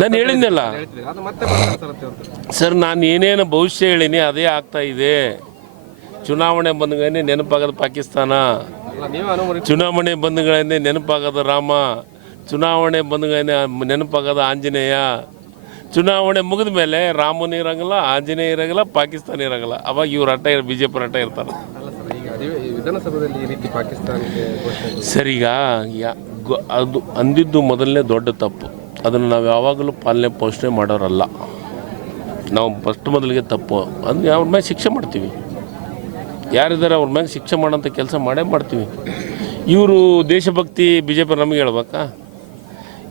ನಾನು ಹೇಳಿದ್ನಲ್ಲ ಸರ್ ನಾನು ಏನೇನು ಭವಿಷ್ಯ ಹೇಳಿನಿ ಅದೇ ಆಗ್ತಾ ಇದೆ ಚುನಾವಣೆ ಬಂದಗಳೇ ನೆನಪಾಗದ ಪಾಕಿಸ್ತಾನ ಚುನಾವಣೆ ಬಂದಗಳೇ ನೆನಪಾಗದ ರಾಮ ಚುನಾವಣೆ ಬಂದಗಳೇ ನೆನಪಾಗದ ಆಂಜನೇಯ ಚುನಾವಣೆ ಮುಗಿದ ಮೇಲೆ ರಾಮನ ಇರಂಗಿಲ್ಲ ಆಂಜನೇಯ ಇರಂಗಿಲ್ಲ ಪಾಕಿಸ್ತಾನ ಇರಂಗಿಲ್ಲ ಅವಾಗ ಇವ್ರ ಆಟ ಬಿ ಜೆ ಪಿ ಅಟ್ಟ ಇರ್ತಾರೆ ಅಲ್ಲ ಸರ್ ಈಗ ಅದು ಅಂದಿದ್ದು ಮೊದಲನೇ ದೊಡ್ಡ ತಪ್ಪು ಅದನ್ನು ನಾವು ಯಾವಾಗಲೂ ಪಾಲನೆ ಪೋಷಣೆ ಮಾಡೋರಲ್ಲ ನಾವು ಫಸ್ಟ್ ಮೊದಲಿಗೆ ತಪ್ಪು ಅಂದರೆ ಅವ್ರ ಮೇಲೆ ಶಿಕ್ಷೆ ಮಾಡ್ತೀವಿ ಯಾರಿದ್ದಾರೆ ಅವ್ರ ಮೇಲೆ ಶಿಕ್ಷೆ ಮಾಡೋಂಥ ಕೆಲಸ ಮಾಡೇ ಮಾಡ್ತೀವಿ ಇವರು ದೇಶಭಕ್ತಿ ಬಿ ಜೆ ಪಿ ನಮಗೆ ಹೇಳ್ಬೇಕಾ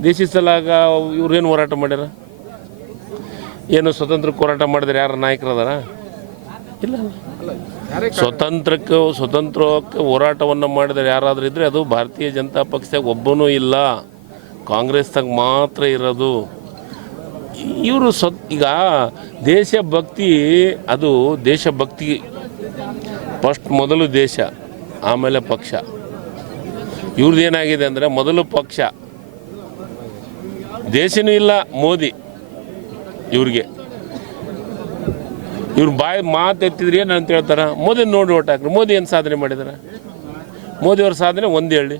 ದೇಶ ಸಲಾಗ ಇವ್ರೇನು ಹೋರಾಟ ಮಾಡ್ಯಾರ ಏನು ಸ್ವತಂತ್ರ ಹೋರಾಟ ಮಾಡಿದ್ರೆ ಯಾರು ನಾಯಕರದಾರ ಇಲ್ಲ ಸ್ವತಂತ್ರಕ್ಕೆ ಸ್ವತಂತ್ರಕ್ಕೆ ಹೋರಾಟವನ್ನು ಮಾಡಿದರೆ ಯಾರಾದರೂ ಇದ್ದರೆ ಅದು ಭಾರತೀಯ ಜನತಾ ಪಕ್ಷದಾಗ ಒಬ್ಬನೂ ಇಲ್ಲ ಕಾಂಗ್ರೆಸ್ದಾಗ ಮಾತ್ರ ಇರೋದು ಇವರು ಸ್ವ ಈಗ ದೇಶಭಕ್ತಿ ಅದು ದೇಶಭಕ್ತಿ ಫಸ್ಟ್ ಮೊದಲು ದೇಶ ಆಮೇಲೆ ಪಕ್ಷ ಏನಾಗಿದೆ ಅಂದರೆ ಮೊದಲು ಪಕ್ಷ ದೇಶನೂ ಇಲ್ಲ ಮೋದಿ ಇವ್ರಿಗೆ ಇವ್ರ ಬಾಯಿ ಮಾತು ಎತ್ತಿದ್ರೆ ಏನು ಅಂತ ಹೇಳ್ತಾರೆ ಮೋದಿ ನೋಡಿ ಓಟ್ ಹಾಕ್ರಿ ಮೋದಿ ಏನು ಸಾಧನೆ ಮಾಡಿದಾರೆ ಮೋದಿಯವ್ರ ಸಾಧನೆ ಒಂದು ಹೇಳಿ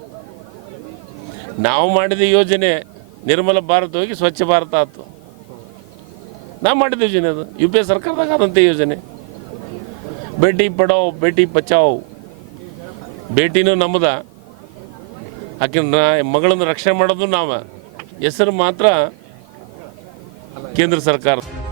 ನಾವು ಮಾಡಿದ ಯೋಜನೆ ನಿರ್ಮಲ ಭಾರತ ಹೋಗಿ ಸ್ವಚ್ಛ ಭಾರತ ಆಯ್ತು ನಾವು ಮಾಡಿದ ಯೋಜನೆ ಅದು ಯು ಪಿ ಎ ಸರ್ಕಾರದಾಗ ಆದಂಥ ಯೋಜನೆ ಭೇಟಿ ಪಡಾವ್ ಭೇಟಿ ಪಚಾವ್ ಭೇಟಿನೂ ನಮ್ಮದ ಆಕೆ ಮಗಳನ್ನು ರಕ್ಷಣೆ ಮಾಡೋದು ನಾವು ಹೆಸರು ಮಾತ್ರ ಕೇಂದ್ರ ಸರ್ಕಾರ